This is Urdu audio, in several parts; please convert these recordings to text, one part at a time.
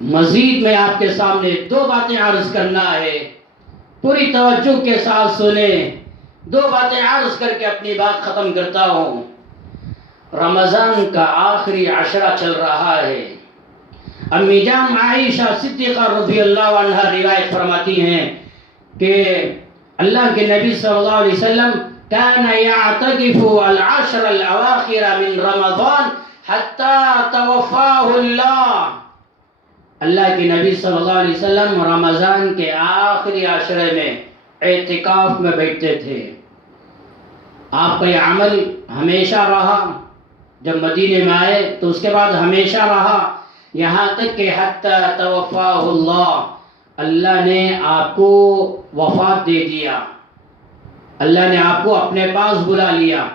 مزید میں آپ کے سامنے دو باتیں عرض کرنا ہے، پوری توجہ کے ساتھ سنیں، دو باتیں عرض کر کے اپنی بات ختم کرتا ہوں۔ رمضان کا آخری عشرہ چل رہا ہے۔ امی جان عائشہ صدیقہ رضی اللہ عنہا روایت فرماتی ہیں کہ اللہ کے نبی صلی اللہ علیہ وسلم كان يعتكف العشر الأواخر من رمضان حتى توفاه اللہ، اللہ کے نبی صلی اللہ علیہ وسلم رمضان کے آخری عشرے میں اعتکاف میں بیٹھتے تھے۔ آپ کا یہ عمل ہمیشہ رہا، جب مدینے میں آئے تو اس کے بعد ہمیشہ رہا، یہاں تک کہ حتی توفاہ اللہ، اللہ نے آپ کو وفات دے دیا، اللہ نے آپ کو اپنے پاس بلا لیا۔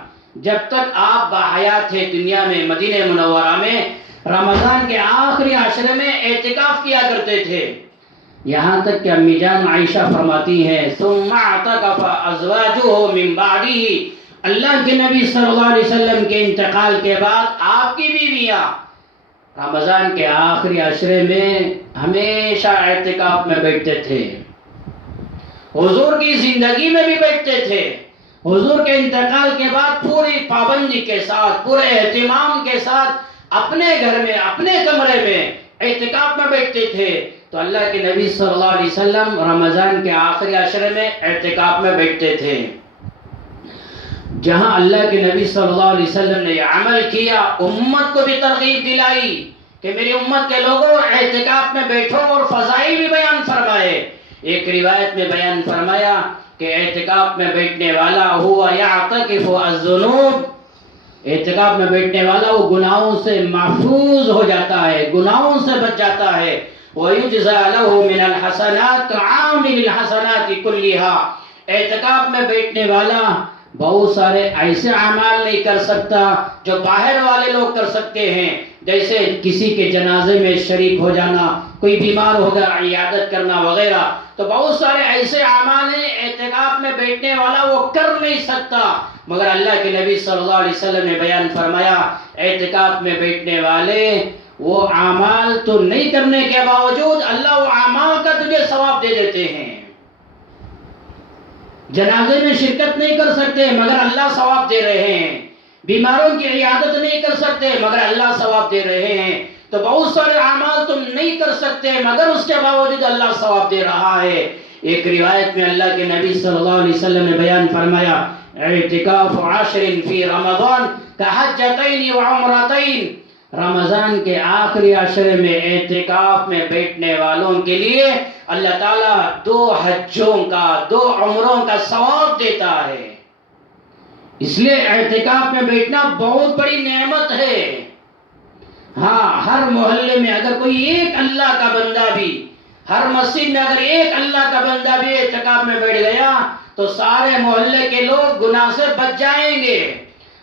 جب تک آپ باحیات تھے دنیا میں، مدینہ منورہ میں رمضان کے آخری عشرے میں اعتکاف کیا کرتے تھے، یہاں تک کہ امی جان عائشہ فرماتی ہیں ثم اعتکف ازواجہ من بعدہ، اللہ کے نبی صلی اللہ علیہ وسلم کے انتقال کے بعد آپ کی بیویاں رمضان کے آخری عشرے میں ہمیشہ اعتکاف میں بیٹھتے تھے، حضور کی زندگی میں بھی بیٹھتے تھے، حضور کے انتقال کے بعد پوری پابندی کے ساتھ، پورے اہتمام کے ساتھ اپنے گھر میں، اپنے کمرے میں اعتکاف میں بیٹھتے تھے۔ تو اللہ کے نبی صلی اللہ علیہ وسلم رمضان کے آخری عشرے میں اعتکاف میں بیٹھتے تھے۔ جہاں اللہ کے نبی صلی اللہ علیہ وسلم نے یہ عمل کیا، امت کو بھی ترغیب دلائی کہ میری امت کے لوگوں اعتکاف میں بیٹھو، اور فضائل بھی بیان فرمائے۔ ایک روایت میں بیان فرمایا کہ اعتکاف میں بیٹھنے والا ہوا یعتکف الذنوب، اعتکاف میں بیٹھنے والا وہ گناہوں سے محفوظ ہو جاتا ہے، گناہوں سے بچ جاتا ہے۔ وَيُجْزَى لَهُ مِنَ الْحَسَنَاتِ كَعَامِلِ الْحَسَنَاتِ كُلِّهَا، اعتکاف میں بیٹھنے والا بہت سارے ایسے اعمال نہیں کر سکتا جو باہر والے لوگ کر سکتے ہیں، جیسے کسی کے جنازے میں شریک ہو جانا، کوئی بیمار ہوگا عیادت کرنا وغیرہ، تو بہت سارے ایسے اعمال ہیں اعتکاف میں بیٹھنے والا وہ کر نہیں سکتا، مگر اللہ کے نبی صلی اللہ علیہ وسلم نے بیان فرمایا اعتکاف میں بیٹھنے والے وہ اعمال تو نہیں کرنے کے باوجود اللہ وہ اعمال کا تجھے ثواب دے دیتے ہیں۔ جنازے میں شرکت نہیں کر سکتے مگر اللہ ثواب دے رہے ہیں، بیماروں کی عیادت نہیں کر سکتے مگر اللہ ثواب دے رہے ہیں، تو بہت سارے اعمال تم نہیں کر سکتے مگر اس کے باوجود اللہ ثواب دے رہا ہے۔ ایک روایت میں اللہ کے نبی صلی اللہ علیہ وسلم نے بیان فرمایا اعتکاف عشر فی رمضان کحجتین وعمرتین، رمضان کے آخری عشرے میں اعتکاف میں بیٹھنے والوں کے لیے اللہ تعالیٰ 2 حجوں کا، 2 عمروں کا ثواب دیتا ہے۔ اس لیے اعتکاف میں بیٹھنا بہت بڑی نعمت ہے۔ ہاں، ہر محلے میں اگر کوئی ایک اللہ کا بندہ بھی، ہر مسجد میں اگر ایک اللہ کا بندہ بھی اعتکاف میں بیٹھ گیا تو سارے محلے کے لوگ گناہ سے بچ جائیں گے،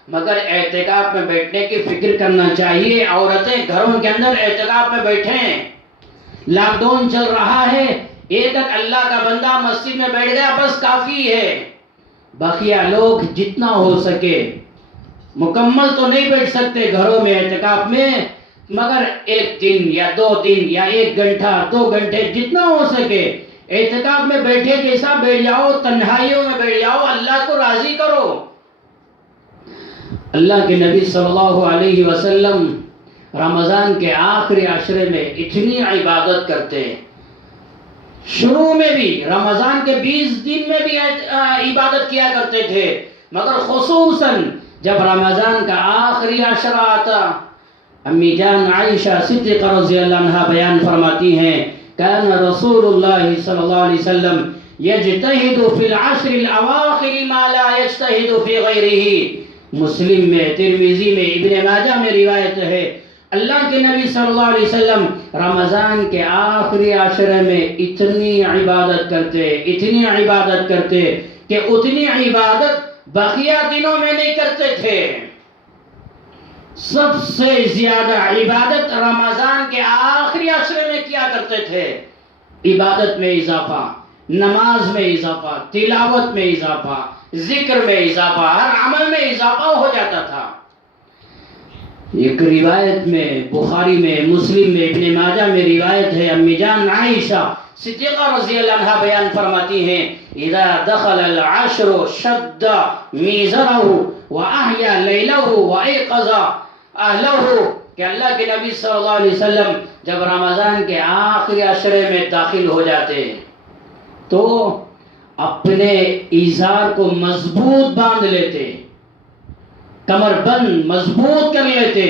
مگر اعتکاف میں بیٹھنے کی فکر کرنا چاہیے۔ عورتیں گھروں کے اندر اعتکاف میں بیٹھیں، لاک ڈاؤن چل رہا ہے، ایک اللہ کا بندہ مسجد میں بیٹھ گیا بس کافی ہے، بقیہ لوگ جتنا ہو سکے، مکمل تو نہیں بیٹھ سکتے گھروں میں اعتکاف میں، مگر 1 دن یا 2 دن یا 1 گھنٹہ 2 گھنٹے جتنا ہو سکے اعتکاف میں بیٹھے جیسا بیٹھ جاؤ، تنہائیوں میں بیٹھ جاؤ، اللہ کو راضی کرو۔ اللہ کے نبی صلی اللہ علیہ وسلم رمضان کے آخری عشرے میں اتنی عبادت کرتے، شروع میں بھی رمضان کے 20 دن میں بھی عبادت کیا کرتے تھے، مگر خصوصاً جب رمضان کا آخری عشرہ آتا، امی جان عائشہ صدیقہ رضی اللہ عنہا بیان فرماتی ہیں کان رسول اللہ صلی اللہ علیہ وسلم یجتہد فی العشر الاواخر ما لا یجتہد فی غیرہ، مسلم میں، ترمذی میں، ابن ماجہ میں روایت ہے اللہ کے نبی صلی اللہ علیہ وسلم رمضان کے آخری عشرے میں اتنی عبادت کرتے کہ اتنی عبادت بقیہ دنوں میں نہیں کرتے تھے۔ سب سے زیادہ عبادت رمضان کے آخری عشرے میں کیا کرتے تھے، عبادت میں اضافہ، نماز میں اضافہ، تلاوت میں اضافہ، ذکر میں اضافہ، ہر عمل میں اضافہ ہو جاتا تھا۔ ایک روایت میں بخاری میں مسلم میں ابن ماجہ میں روایت ہے، امی جان عائشہ صدیقہ رضی اللہ عنہ بیان فرماتی ہیں اذا دخل العشر شد میزرہ واحیا لیلہ وایقظ اہلہ، کہ اللہ کے نبی صلی اللہ علیہ وسلم جب رمضان کے آخری عشرے میں داخل ہو جاتے تو اپنے ایزار کو مضبوط باندھ لیتے، کمر بند مضبوط کر لیتے،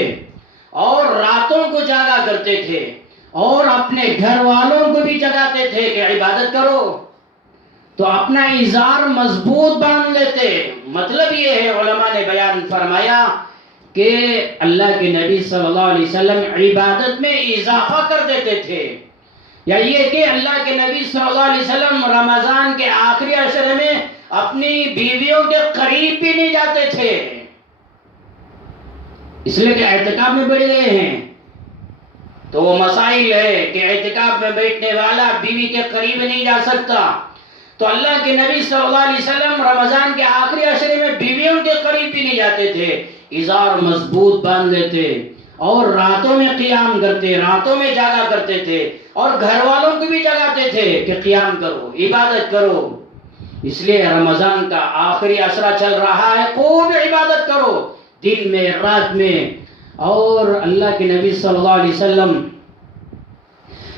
اور راتوں کو جاگا کرتے تھے، اور اپنے گھر والوں کو بھی جگاتے تھے کہ عبادت کرو، تو اپنا ایزار مضبوط باندھ لیتے۔ مطلب یہ ہے، علماء نے بیان فرمایا کہ اللہ کے نبی صلی اللہ علیہ وسلم عبادت میں اضافہ کر دیتے تھے، یا یہ کہ اللہ کے نبی صلی اللہ علیہ وسلم رمضان کے آخری عشرے میں اپنی بیویوں کے قریب بھی نہیں جاتے تھے، اس لیے کہ اعتکاف میں بیٹھ گئے ہیں تو وہ مسائل ہے کہ اعتکاف میں بیٹھنے والا بیوی کے قریب نہیں جا سکتا، تو اللہ کے نبی صلی اللہ علیہ وسلم رمضان کے آخری عشرے میں بیویوں کے قریب بھی نہیں جاتے تھے، ازار مضبوط باندھ لیتے اور راتوں میں قیام کرتے، راتوں میں جاگا کرتے تھے، اور گھر والوں کو بھی جگاتے تھے کہ قیام کرو، عبادت کرو۔ اس لیے رمضان کا آخری عشرہ چل رہا ہے، خوب عبادت کرو دن میں رات میں، اور اللہ کے نبی صلی اللہ علیہ وسلم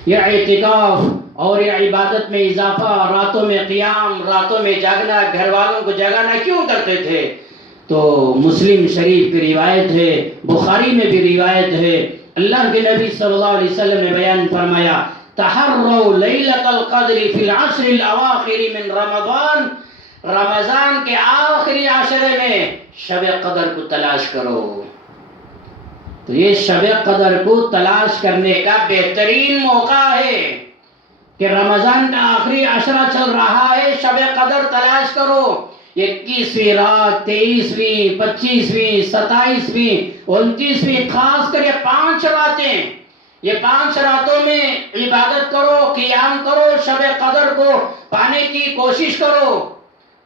یہ اعتکاف اور یہ عبادت میں اضافہ، راتوں میں قیام، راتوں میں جاگنا، گھر والوں کو جگانا کیوں کرتے تھے؟ تو مسلم شریف کی روایت ہے، بخاری میں بھی روایت ہے، اللہ کے نبی صلی اللہ علیہ وسلم نے بیان فرمایا تحروا لیلۃ القدر فی العشر الاواخر من رمضان، رمضان کے آخری عشرے میں شب قدر کو تلاش کرو۔ تو یہ شب قدر کو تلاش کرنے کا بہترین موقع ہے کہ رمضان کا آخری عشرہ چل رہا ہے، شب قدر تلاش کرو۔ 21ویں رات، 23ویں، 25ویں، 27ویں، 29ویں، خاص کر یہ 5 راتیں، یہ 5 راتوں میں عبادت کرو، قیام کرو، شب قدر کو پانے کی کوشش کرو۔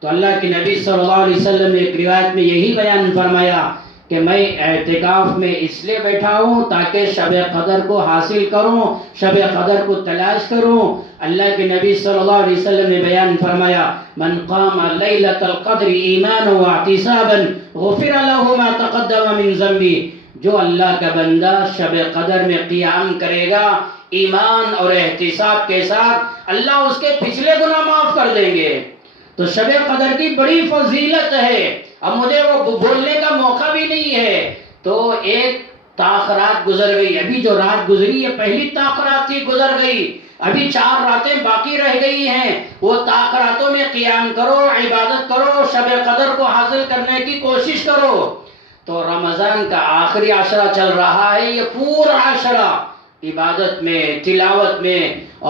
تو اللہ کے نبی صلی اللہ علیہ وسلم نے ایک روایت میں یہی بیان فرمایا کہ میں اعتکاف میں اس لیے بیٹھا ہوں تاکہ شب قدر کو حاصل کروں، شب قدر کو تلاش کروں۔ اللہ کے نبی صلی اللہ علیہ وسلم نے بیان فرمایا من قام لیلۃ القدر ایمانا واحتسابا غفر له ما تقدم من ذنبه، جو اللہ کا بندہ شب قدر میں قیام کرے گا ایمان اور احتساب کے ساتھ، اللہ اس کے پچھلے گناہ معاف کر دیں گے۔ تو شب قدر کی بڑی فضیلت ہے، اب مجھے وہ بولنے کا موقع بھی نہیں ہے۔ تو ایک طاق رات گزر گئی، ابھی جو رات گزری ہے پہلی طاق رات تھی، گزر گئی، ابھی 4 راتیں باقی رہ گئی ہیں، وہ طاق راتوں میں قیام کرو، عبادت کرو، شب قدر کو حاصل کرنے کی کوشش کرو۔ تو رمضان کا آخری عشرہ چل رہا ہے، یہ پورا عشرہ عبادت میں، تلاوت میں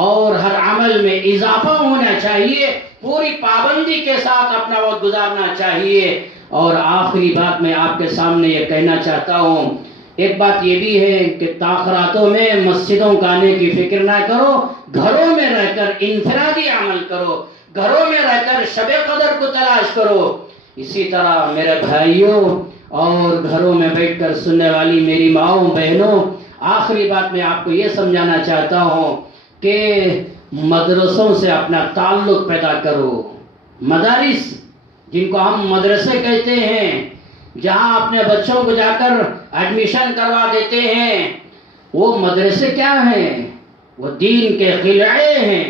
اور ہر عمل میں اضافہ ہونا چاہیے، پوری پابندی کے ساتھ اپنا وقت گزارنا چاہیے۔ اور آخری بات میں آپ کے سامنے یہ کہنا چاہتا ہوں، ایک بات یہ بھی ہے کہ تاخراتوں میں مسجدوں کا آنے کی فکر نہ کرو، گھروں میں رہ کر انفرادی عمل کرو، گھروں میں رہ کر شب قدر کو تلاش کرو۔ اسی طرح میرے بھائیوں اور گھروں میں بیٹھ کر سننے والی میری ماؤں بہنوں، آخری بات میں آپ کو یہ سمجھانا چاہتا ہوں کہ مدرسوں سے اپنا تعلق پیدا کرو۔ مدارس جن کو ہم مدرسے کہتے ہیں، جہاں اپنے بچوں کو جا کر ایڈمیشن کروا دیتے ہیں، وہ مدرسے کیا ہیں؟ وہ دین کے قلعے ہیں۔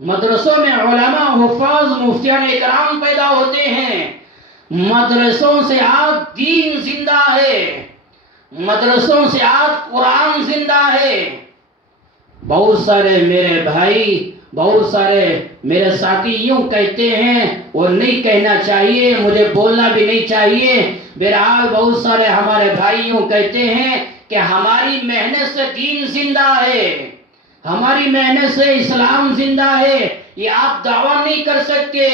مدرسوں میں علماء، حفاظ، مفتیان اکرام پیدا ہوتے ہیں۔ مدرسوں سے آج دین زندہ ہے، مدرسوں سے آج قرآن زندہ ہے۔ بہت سارے میرے بھائی، بہت سارے میرے ساتھی یوں کہتے ہیں، وہ نہیں کہنا چاہیے، مجھے بولنا بھی نہیں چاہیے، بہرحال بہت سارے ہمارے بھائی یوں کہتے ہیں کہ ہماری محنت سے دین زندہ ہے، ہماری محنت سے اسلام زندہ ہے۔ یہ آپ دعویٰ نہیں کر سکتے،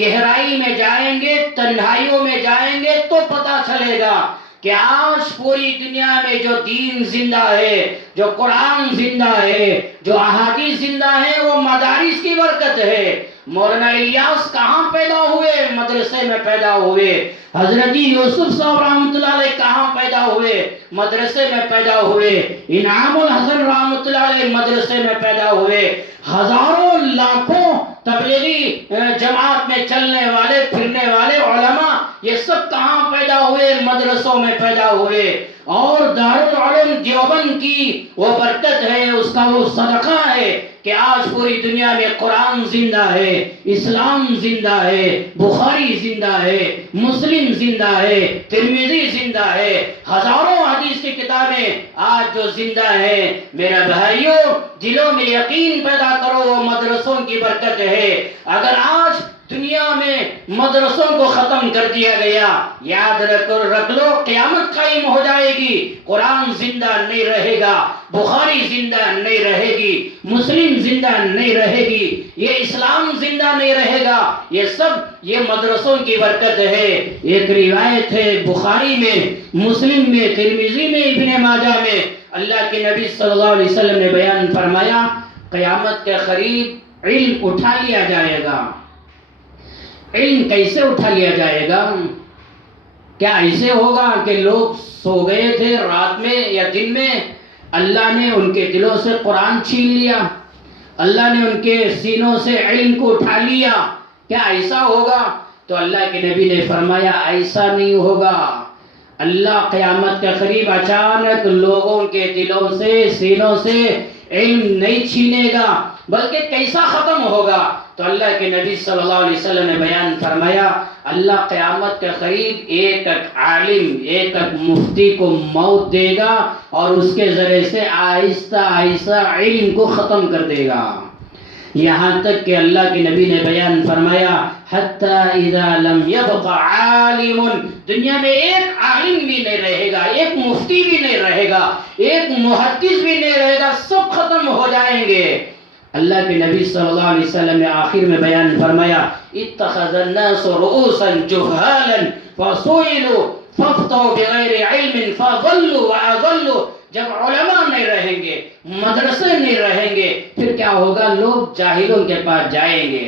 گہرائی میں جائیں گے، تنہائیوں میں جائیں گے تو پتہ چلے گا۔ کہ آج پوری دنیا میں جو دین زندہ ہے، جو قرآن زندہ ہے، جو احادیث زندہ ہے، وہ مدارس کی برکت ہے۔ مولانا الیاس کہاں پیدا ہوئے؟ مدرسے میں پیدا ہوئے۔ حضرت یوسف صاحب رحمۃ اللہ علیہ کہاں پیدا ہوئے؟ مدرسے میں پیدا ہوئے۔ انعام الحسن رحمۃ اللہ علیہ مدرسے میں پیدا ہوئے۔ ہزاروں لاکھوں تبلیغی جماعت میں چلنے والے پھرنے والے علماء یہ سب کہاں پیدا ہوئے؟ مدرسوں میں پیدا ہوئے۔ اور دارالعلوم دیوبند کی وہ برکت ہے، اس کا وہ صدقہ ہے کہ آج پوری دنیا میں قرآن زندہ ہے، اسلام زندہ ہے، بخاری زندہ ہے، مسلم زندہ ہے، ترمذی زندہ ہے، ہزاروں حدیث کی کتابیں آج جو زندہ ہیں۔ میرا بھائیوں، دلوں میں یقین پیدا کرو، وہ مدرسوں کی برکت ہے۔ اگر آج دنیا میں مدرسوں کو ختم کر دیا گیا، یاد رکھ لو قیامت قائم ہو جائے گی، قرآن زندہ نہیں رہے گا، بخاری زندہ نہیں رہے گی، مسلم زندہ نہیں رہے گی، یہ اسلام زندہ نہیں رہے گا۔ یہ سب یہ مدرسوں کی برکت ہے۔ ایک روایت ہے بخاری میں، مسلم میں، ترمذی میں، ابن ماجہ میں، اللہ کے نبی صلی اللہ علیہ وسلم نے بیان فرمایا قیامت کے قریب علم اٹھا لیا جائے گا۔ علم کیسے اٹھا لیا جائے گا؟ کیا ایسے ہوگا کہ لوگ سو گئے تھے رات میں یا دن میں، اللہ نے ان کے دلوں سے قرآن چھین لیا، اللہ نے ان کے سینوں سے علم کو اٹھا لیا؟ کیا ایسا ہوگا؟ تو اللہ کے نبی نے فرمایا ایسا نہیں ہوگا۔ اللہ قیامت کے قریب اچانک لوگوں کے دلوں سے سینوں سے علم نہیں چھینے گا، بلکہ کیسا ختم ہوگا؟ تو اللہ کے نبی صلی اللہ علیہ وسلم نے بیان فرمایا اللہ قیامت کے قریب ایک عالم، ایک مفتی کو موت دے گا اور اس کے ذریعے سے آہستہ آہستہ علم کو ختم کر دے گا، یہاں تک کہ اللہ کے نبی نے بیان فرمایا حتی اذا لم یبق عالم، دنیا میں ایک عالم بھی نہیں رہے گا، ایک مفتی بھی نہیں رہے گا، ایک محدث بھی نہیں رہے گا، سب ختم ہو جائیں گے۔ اللہ کے نبی صلی اللہ علیہ وسلم نے آخر میں بیان فرمایا اتخذ الناس رؤوسا جهالا فسئلوا فافتوا بغیر علم فضلوا واضلوا، جب علماء نہیں رہیں گے، مدرسے نہیں رہیں گے، پھر کیا ہوگا؟ لوگ جاہلوں کے پاس جائیں گے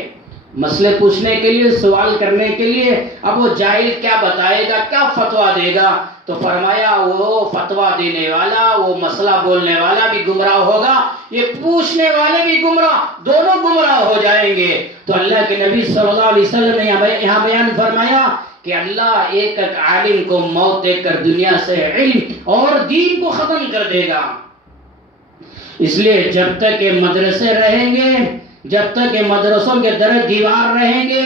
مسئلے پوچھنے کے لیے، سوال کرنے کے لیے۔ اب وہ جاہل کیا بتائے گا، کیا فتویٰ دے گا؟ تو فرمایا وہ فتویٰ دینے والا، وہ مسئلہ بولنے والا بھی گمراہ ہوگا، یہ پوچھنے والے بھی گمراہ، دونوں گمراہ ہو جائیں گے۔ تو اللہ کے نبی صلی اللہ علیہ وسلم نے یہاں بیان فرمایا کہ اللہ ایک ایک عالم کو موت دے کر دنیا سے علم اور دین کو ختم کر دے گا۔ اس لیے جب تک کہ مدرسے رہیں گے، جب تک کہ مدرسوں کے در دیوار رہیں گے،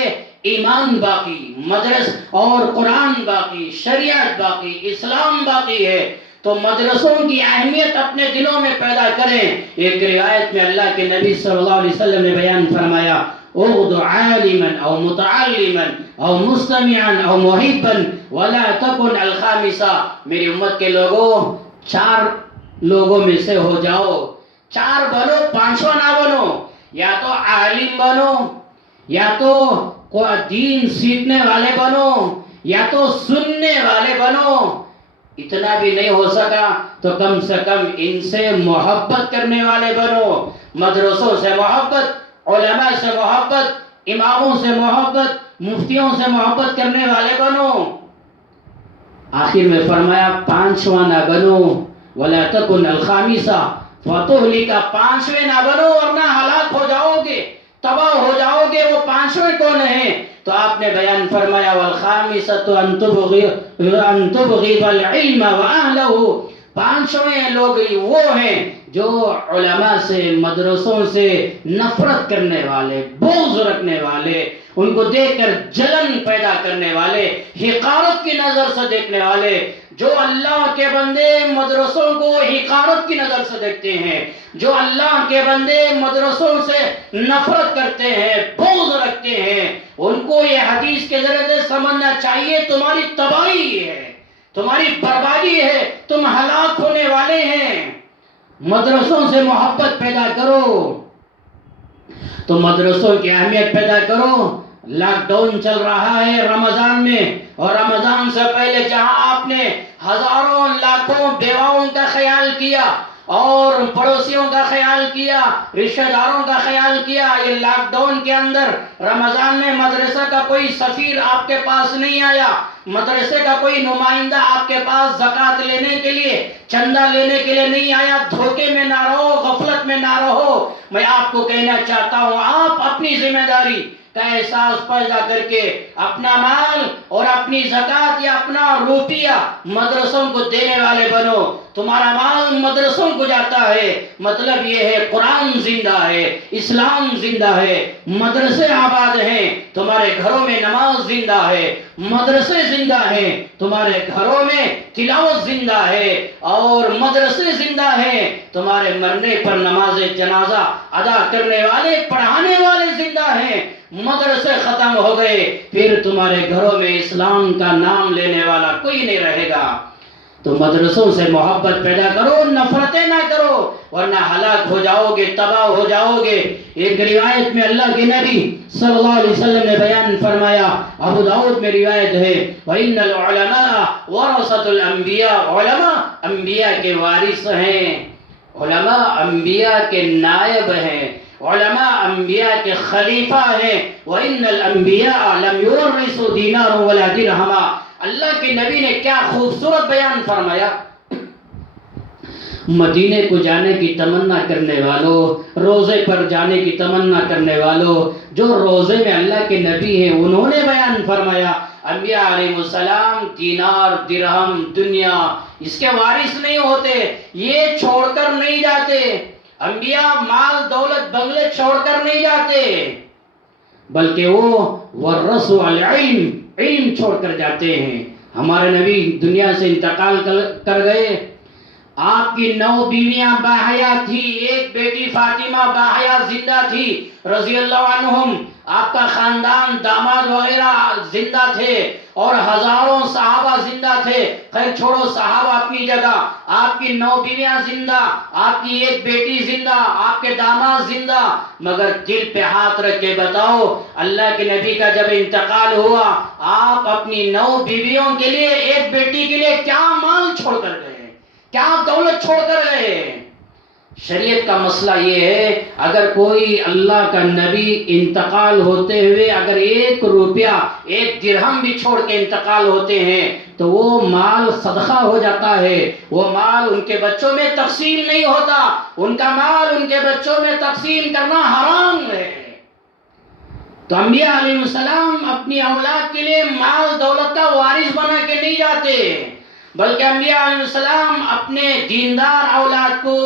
ایمان باقی، مدرس اور قرآن باقی، شریعت باقی، اسلام باقی ہے، تو مدرسوں کی اہمیت اپنے دلوں میں پیدا کریں۔ ایک روایت میں اللہ کے نبی صلی اللہ علیہ وسلم نے بیان فرمایا اغد عالما او متعلما او مستمعا او محبا ولا تكن الخامسہ، میری امت کے لوگوں 4 لوگوں میں سے ہو جاؤ، 4 بنو، 5واں نہ بنو، یا تو عالم بنو، یا تو دین سیکھنے والے بنو، یا تو سننے والے بنو۔ اتنا بھی نہیں ہو سکا تو کم سے کم ان سے محبت کرنے والے بنو، مدرسوں سے محبت، علماء سے محبت، اماموں سے محبت، مفتیوں سے محبت کرنے والے بنو۔ آخر میں فرمایا 5واں نہ بنو ولا تکن الخامسہ فتہلک، 5ویں نہ بنو ورنہ ہلاک ہو جاؤ گے، تباہ ہو جاؤ گے۔ وہ 5ویں کون ہیں؟ تو آپ نے بیان فرمایا والخامسۃ ان تبغض العلم واہلہ، 5ویں لوگ وہ ہیں جو علماء سے، مدرسوں سے نفرت کرنے والے، بغض رکھنے والے، ان کو دیکھ کر جلن پیدا کرنے والے، حقارت کی نظر سے دیکھنے والے۔ جو اللہ کے بندے مدرسوں کو حقارت کی نظر سے دیکھتے ہیں، جو اللہ کے بندے مدرسوں سے نفرت کرتے ہیں، بغض رکھتے ہیں، ان کو یہ حدیث کے ذریعے سے سمجھنا چاہیے تمہاری تباہی ہے، تمہاری بربادی ہے، تم ہلاک ہونے والے ہیں۔ مدرسوں سے محبت پیدا کرو، تو مدرسوں کی اہمیت پیدا کرو۔ لاک ڈاؤن چل رہا ہے رمضان میں، اور رمضان سے پہلے جہاں آپ نے ہزاروں لاکھوں بیواؤں کا خیال کیا اور پڑوسیوں کا خیال کیا، رشتہ داروں کا خیال کیا، یہ لاک ڈاؤن کے اندر رمضان میں مدرسہ کا کوئی سفیر آپ کے پاس نہیں آیا، مدرسے کا کوئی نمائندہ آپ کے پاس زکوٰۃ لینے کے لیے، چندہ لینے کے لیے نہیں آیا۔ دھوکے میں نہ رہو، غفلت میں نہ رہو۔ میں آپ کو کہنا چاہتا ہوں، آپ اپنی ذمہ داری کا احساس پیدا کر کے اپنا مال اور اپنی زکوٰۃ یا اپنا روپیہ مدرسوں کو دینے والے بنو۔ تمہارا مال مدرسوں کو جاتا ہے، مطلب یہ ہے قرآن زندہ ہے، اسلام زندہ ہے، مدرسے آباد ہیں، تمہارے گھروں میں نماز زندہ ہے، مدرسے زندہ ہیں، تمہارے گھروں میں تلاوت زندہ ہے، اور مدرسے زندہ ہیں، تمہارے مرنے پر نماز جنازہ ادا کرنے والے، پڑھانے والے زندہ ہیں۔ مدرسے ختم ہو گئے، پھر تمہارے گھروں میں اسلام کا نام لینے والا کوئی نہیں رہے گا۔ تو مدرسوں سے محبت پیدا کرو، نفرتیں نہ کرو، ورنہ ہلاک ہو جاؤ گے، تباہ ہو جاؤ گے۔ ایک روایت میں اللہ کے نبی صلی اللہ علیہ وسلم نے بیان فرمایا، ابو داؤد میں روایت ہے، وَإِنَّ الْعُلَمَاءَ وَرَثَةُ الْأَنْبِيَاءِ، علماء انبیاء کے وارث ہیں، علماء انبیاء کے نائب ہیں، علماء انبیاء کے خلیفہ ہیں۔ وَإِنَّ الْأَنْبِيَاءَ لَمْ يُوَرِّثُوا دِينَارًا وَلَا دِرْهَمًا۔ اللہ کے نبی نے کیا خوبصورت بیان فرمایا۔ مدینے کو جانے کی تمنا کرنے والوں، روزے پر جانے کی تمنا کرنے والوں، جو روزے میں اللہ کے نبی ہیں، انہوں نے بیان فرمایا، انبیاء علیہ السلام دینار، درہم، دنیا اس کے وارث نہیں ہوتے، یہ چھوڑ کر نہیں جاتے۔ انبیاء مال دولت بنگلے چھوڑ کر نہیں جاتے، بلکہ وہ ورثوا العلم، علم چھوڑ کر جاتے ہیں۔ ہمارے نبی دنیا سے انتقال کر گئے، آپ کی 9 بیویاں باحیات تھی، ایک بیٹی فاطمہ باحیات زندہ تھی رضی اللہ عنہم، آپ کا خاندان داماد وغیرہ زندہ تھے، اور ہزاروں صحابہ زندہ تھے۔ خیر چھوڑو صحابہ اپنی جگہ، آپ کی 9 بیویاں زندہ، آپ کی ایک بیٹی زندہ، آپ کے داماد زندہ، مگر دل پہ ہاتھ رکھ کے بتاؤ، اللہ کے نبی کا جب انتقال ہوا، آپ اپنی 9 بیویوں کے لیے، ایک بیٹی کے لیے کیا مال چھوڑ کر گئے، کیا دولت چھوڑ کر گئے؟ شریعت کا مسئلہ یہ ہے، اگر کوئی اللہ کا نبی انتقال ہوتے ہوئے اگر 1 روپیہ 1 درہم بھی چھوڑ کے انتقال ہوتے ہیں تو وہ مال صدقہ ہو جاتا ہے، وہ مال ان کے بچوں میں تقسیم نہیں ہوتا، ان کا مال ان کے بچوں میں تقسیم کرنا حرام ہے۔ تو انبیاء علیہ السلام اپنی اولاد کے لیے مال دولت کا وارث بنا کے نہیں جاتے، بلکہ انبیاء علیہ السلام اپنے دیندار اولاد کو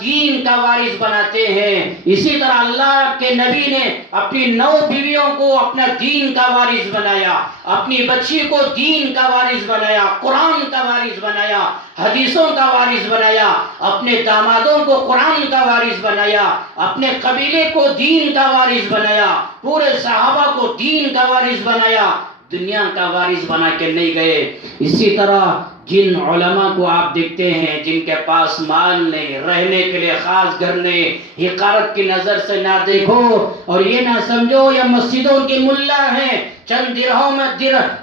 دین کا وارث بناتے ہیں۔ اسی طرح اللہ کے نبی نے اپنی 9 بیویوں کو اپنا دین کا وارث بنایا، اپنی بچی کو دین کا وارث بنایا، قرآن کا وارث بنایا، حدیثوں کا وارث بنایا، اپنے دامادوں کو قرآن کا وارث بنایا، اپنے قبیلے کو دین کا وارث بنایا، پورے صحابہ کو دین کا وارث بنایا، دنیا کا وارث بنا کے نہیں گئے۔ اسی طرح جن علماء کو آپ دیکھتے ہیں جن کے پاس مال نہیں، رہنے کے لیے خاص گھر نہیں، حقارت کی نظر سے نہ دیکھو اور یہ نہ سمجھو یہ مسجدوں کے ملا ہیں، چند درہم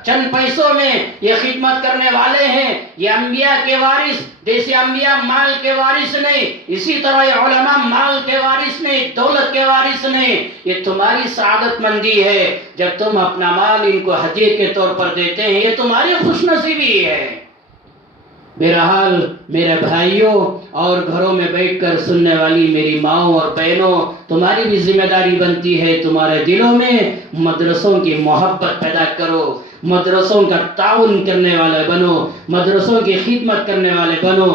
چند پیسوں میں یہ خدمت کرنے والے ہیں، یہ انبیاء کے وارث، جیسے انبیاء مال کے وارث نہیں، اسی طرح یہ علماء مال کے وارث نہیں، دولت کے وارث نہیں۔ یہ تمہاری سعادت مندی ہے جب تم اپنا مال ان کو ہدیے کے طور پر دیتے ہیں، یہ تمہاری خوش نصیبی ہے۔ بہرحال میرے بھائیوں اور گھروں میں بیٹھ کر سننے والی میری ماؤں اور بہنوں، تمہاری بھی ذمہ داری بنتی ہے، تمہارے دلوں میں مدرسوں کی محبت پیدا کرو، مدرسوں کا تعاون کرنے والے بنو، مدرسوں کی خدمت کرنے والے بنو۔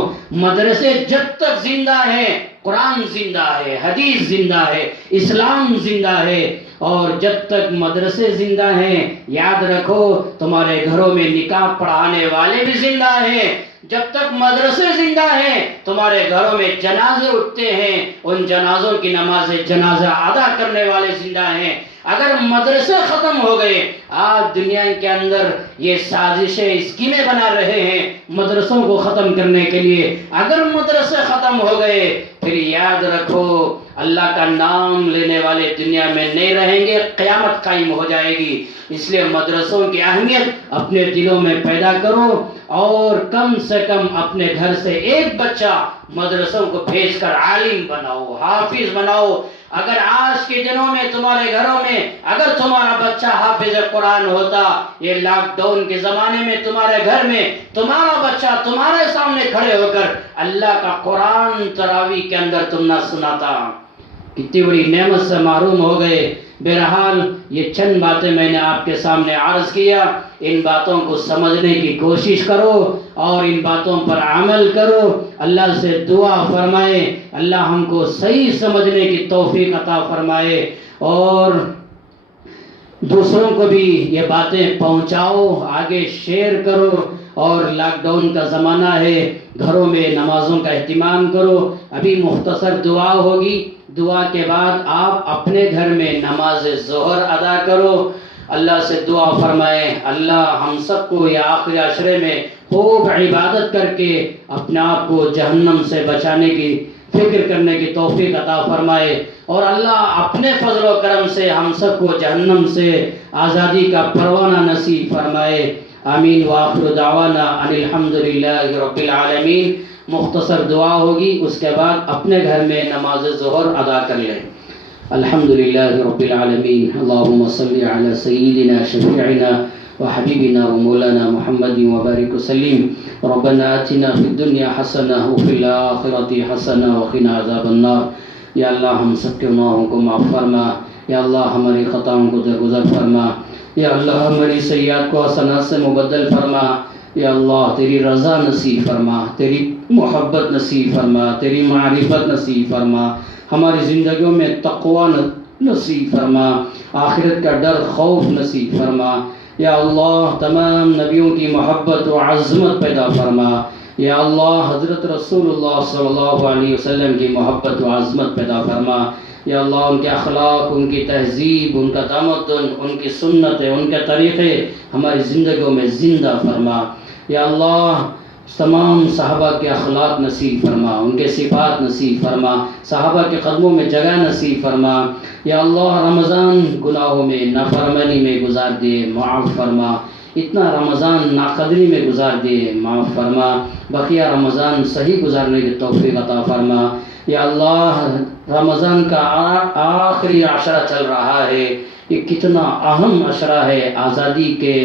مدرسے جب تک زندہ ہیں، قرآن زندہ ہے، حدیث زندہ ہے، اسلام زندہ ہے، اور جب تک مدرسے زندہ ہیں، یاد رکھو تمہارے گھروں میں نکاح پڑھانے والے بھی زندہ ہیں۔ جب تک مدرسے زندہ ہیں، تمہارے گھروں میں جنازے اٹھتے ہیں، ان جنازوں کی نماز جنازہ ادا کرنے والے زندہ ہیں۔ اگر مدرسے ختم ہو گئے، آج دنیا کے اندر یہ سازشیں اسکیمیں بنا رہے ہیں مدرسوں کو ختم کرنے کے لیے، اگر مدرسے ختم ہو گئے پھر یاد رکھو اللہ کا نام لینے والے دنیا میں نہیں رہیں گے، قیامت قائم ہو جائے گی۔ اس لیے مدرسوں کی اہمیت اپنے دلوں میں پیدا کرو، اور کم سے کم اپنے گھر سے ایک بچہ مدرسوں کو بھیج کر عالم بناؤ، حافظ بناؤ۔ اگر آج کے دنوں میں تمہارے گھروں میں اگر تمہارا بچہ حافظ قرآن ہوتا، یہ لاک ڈاؤن کے زمانے میں تمہارے گھر میں تمہارا بچہ تمہارے سامنے کھڑے ہو کر اللہ کا قرآن تراویح کے اندر تم نہ سناتا، کتنی بڑی نعمت سے محروم ہو گئے۔ بہرحال یہ چند باتیں میں نے آپ کے سامنے عرض کیا، ان باتوں کو سمجھنے کی کوشش کرو اور ان باتوں پر عمل کرو۔ اللہ سے دعا فرمائے اللہ ہم کو صحیح سمجھنے کی توفیق عطا فرمائے، اور دوسروں کو بھی یہ باتیں پہنچاؤ، آگے شیئر کرو۔ اور لاک ڈاؤن کا زمانہ ہے، گھروں میں نمازوں کا اہتمام کرو۔ ابھی مختصر دعا ہوگی، دعا کے بعد آپ اپنے گھر میں نماز ظہر ادا کرو۔ اللہ سے دعا فرمائے اللہ ہم سب کو یہ آخری عشرے میں خوب عبادت کر کے اپنے آپ کو جہنم سے بچانے کی فکر کرنے کی توفیق عطا فرمائے، اور اللہ اپنے فضل و کرم سے ہم سب کو جہنم سے آزادی کا پروانہ نصیب فرمائے۔ آمین وآخر دعوانا ان الحمدللہ رب العالمین۔ مختصر دعا ہوگی، اس کے بعد اپنے گھر میں نماز ظہر ادا کر لیں۔ الحمدللہ رب العالمین، اللہم صلی علی سیدنا شفیعنا وحبیبنا ومولانا محمد وبارک وسلم۔ ربنا آتنا فی الدنیا حسنہ وفی الآخرۃ حسنہ وقنا عذاب النار۔ یا اللہ ہم سب کے گناہوں کو معاف فرما، یا اللہ ہماری خطاؤں کو درگزر فرما، یا اللہ ہماری سیئات کو حسنات سے مبدل فرما۔ یا اللہ تیری رضا نصیب فرما، تیری محبت نصیب فرما، تیری معرفت نصیب فرما، ہماری زندگیوں میں تقوی نصیب فرما، آخرت کا ڈر خوف نصیب فرما۔ یا اللہ تمام نبیوں کی محبت و عظمت پیدا فرما۔ یا اللہ حضرت رسول اللہ صلی اللہ علیہ وسلم کی محبت و عظمت پیدا فرما۔ یا اللہ ان کے اخلاق، ان کی تہذیب، ان کا تمدن، ان کی سنتیں، ان کے طریقے ہماری زندگیوں میں زندہ فرما۔ یا اللہ تمام صحابہ کے اخلاق نصیب فرما، ان کے صفات نصیب فرما، صحابہ کے قدموں میں جگہ نصیب فرما۔ یا اللہ رمضان گناہوں میں نافرمانی میں گزار دیے، معاف فرما۔ اتنا رمضان ناقدری میں گزار دیے، معاف فرما۔ بقیہ رمضان صحیح گزارنے کی توفیق عطا فرما۔ یا اللہ رمضان کا آخری عشرہ چل رہا ہے، یہ کتنا اہم عشرہ ہے، آزادی کے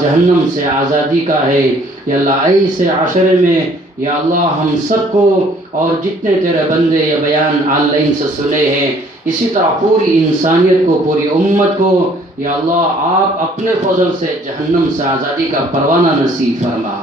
جہنم سے آزادی کا ہے۔ یا اللہ ایسے عشرے میں یا اللہ ہم سب کو اور جتنے تیرے بندے یہ بیان آن لائن سے سنے ہیں، اسی طرح پوری انسانیت کو، پوری امت کو یا اللہ آپ اپنے فضل سے جہنم سے آزادی کا پروانہ نصیب فرما۔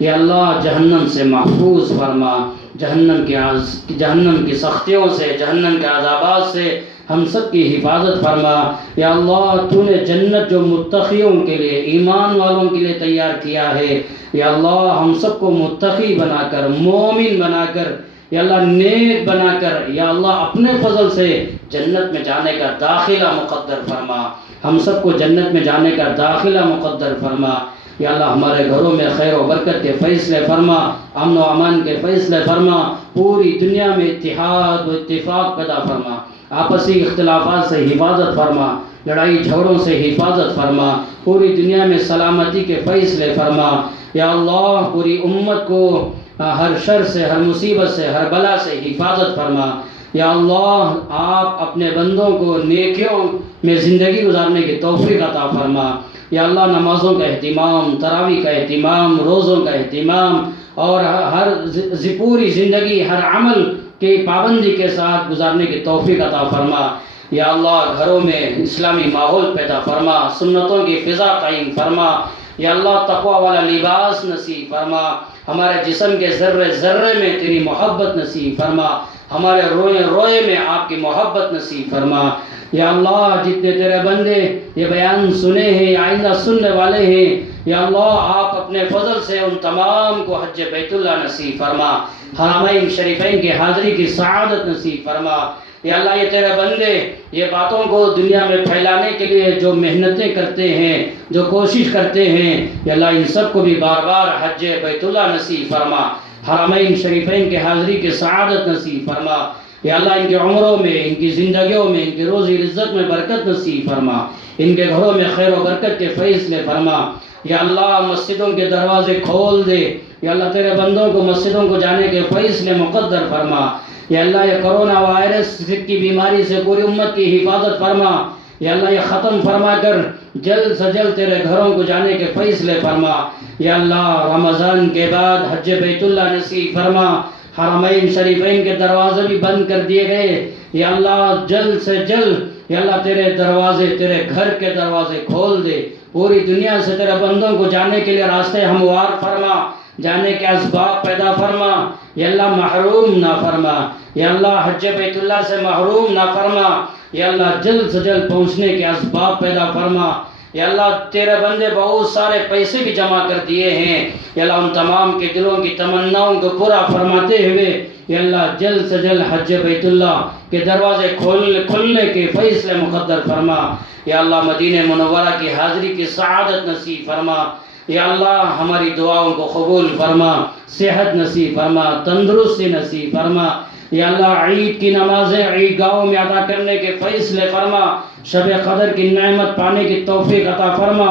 یا اللہ جہنم سے محفوظ فرما، جہنم کی سختیوں سے، جہنم کے عذابات سے ہم سب کی حفاظت فرما۔ یا اللہ تو نے جنت جو متقیوں کے لیے، ایمان والوں کے لیے تیار کیا ہے، یا اللہ ہم سب کو متقی بنا کر، مومن بنا کر، یا اللہ نیک بنا کر، یا اللہ اپنے فضل سے جنت میں جانے کا داخلہ مقدر فرما، ہم سب کو جنت میں جانے کا داخلہ مقدر فرما۔ یا اللہ ہمارے گھروں میں خیر و برکت کے فیصلے فرما، امن و امان کے فیصلے فرما، پوری دنیا میں اتحاد و اتفاق پیدا فرما، آپسی اختلافات سے حفاظت فرما، لڑائی جھگڑوں سے حفاظت فرما، پوری دنیا میں سلامتی کے فیصلے فرما۔ یا اللہ پوری امت کو ہر شر سے، ہر مصیبت سے، ہر بلا سے حفاظت فرما۔ یا اللہ آپ اپنے بندوں کو نیکیوں میں زندگی گزارنے کی توفیق عطا فرما۔ یا اللہ نمازوں کا اہتمام، تراویح کا اہتمام، روزوں کا اہتمام، اور ہر پوری زندگی ہر عمل کی پابندی کے ساتھ گزارنے کی توفیق عطا فرما۔ یا اللہ گھروں میں اسلامی ماحول پیدا فرما، سنتوں کی فضا قائم فرما۔ یا اللہ تقوی والا لباس نصیب فرما، ہمارے جسم کے ذرے ذرے میں تیری محبت نصیب فرما، ہمارے روئے روئے میں آپ کی محبت نصیب فرما۔ یا اللہ جتنے تیرے بندے یہ بیان سنے ہیں، آئندہ سننے والے ہیں، یا اللہ آپ اپنے فضل سے ان تمام کو حج بیت اللہ نصیب فرما، حرمین شریفین کی حاضری کی سعادت نصیب فرما۔ یا اللہ یہ تیرے بندے یہ باتوں کو دنیا میں پھیلانے کے لیے جو محنتیں کرتے ہیں، جو کوشش کرتے ہیں، یا اللہ ان سب کو بھی بار بار حج بیت اللہ نصیب فرما، حرمین شریفین کے حاضری کی سعادت نصیب فرما. یا اللہ ان کے عمروں میں، ان کی زندگیوں میں، ان کی روزی رزق میں برکت نصیب فرما. ان کے گھروں میں خیر و برکت کے فیصلے فرما. یا اللہ مسجدوں کے دروازے کھول دے. یا اللہ تیرے بندوں کو مسجدوں کو جانے کے فیصلے مقدر فرما. یا اللہ یہ کرونا وائرس کی بیماری سے پوری امت کی حفاظت فرما. یا اللہ یہ ختم فرما کر جلد سے جلد تیرے گھروں کو جانے کے فیصلے فرما. یا اللہ رمضان کے بعد حج بیت اللہ نصیب فرما. حرمین شریفین کے دروازے بھی بند کر دیے گئے. یا اللہ جلد سے جلد یا اللہ تیرے دروازے، تیرے گھر کے دروازے کھول دے. پوری دنیا سے تیرے بندوں کو جانے کے لیے راستے ہموار فرما، جانے کے اسباب پیدا فرما. یا اللہ محروم نہ فرما. یا اللہ حج بیت اللہ سے محروم نہ فرما. یا اللہ جلد سے جلد پہنچنے کے اسباب پیدا فرما. یا اللہ تیرے بندے بہت سارے پیسے بھی جمع کر دیے ہیں. یا اللہ ان تمام کے دلوں کی تمناؤں کو پورا فرماتے ہوئے یا اللہ جلد سے جلد حج بیت اللہ کے دروازے کھلنے کے فیصلے مقدر فرما. یا اللہ مدینہ منورہ کی حاضری کی سعادت نصیب فرما. یا اللہ ہماری دعاؤں کو قبول فرما، صحت نصیب فرما، تندرستی نصیب فرما. یا اللہ عید کی نمازیں عید گاہوں میں ادا کرنے کے فیصلے فرما. شب قدر کی نعمت پانے کی توفیق عطا فرما.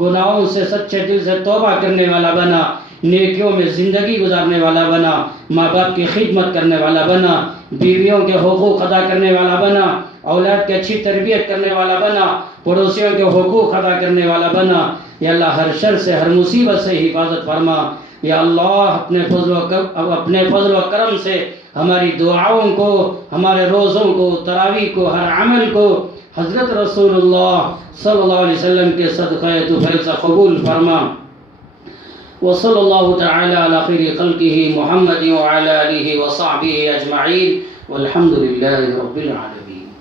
گناہوں سے سچے دل سے توبہ کرنے والا بنا، نیکیوں میں زندگی گزارنے والا بنا، ماں باپ کی خدمت کرنے والا بنا، بیویوں کے حقوق ادا کرنے والا بنا، اولاد کی اچھی تربیت کرنے والا بنا، پڑوسیوں کے حقوق ادا کرنے والا بنا. یا اللہ ہر شر سے، ہر مصیبت سے حفاظت فرما. یا اللہ اپنے فضل و کرم سے ہماری دعاؤں کو، ہمارے روزوں کو، تراویح کو، ہر عمل کو حضرت رسول اللہ صلی اللہ علیہ وسلم کے صدقہ طفیل سے قبول فرما. وصلی اللہ تعالی علی خیر خلقہ محمد وعلی آلہ وصحبہ اجمعین والحمد للہ رب العالمین.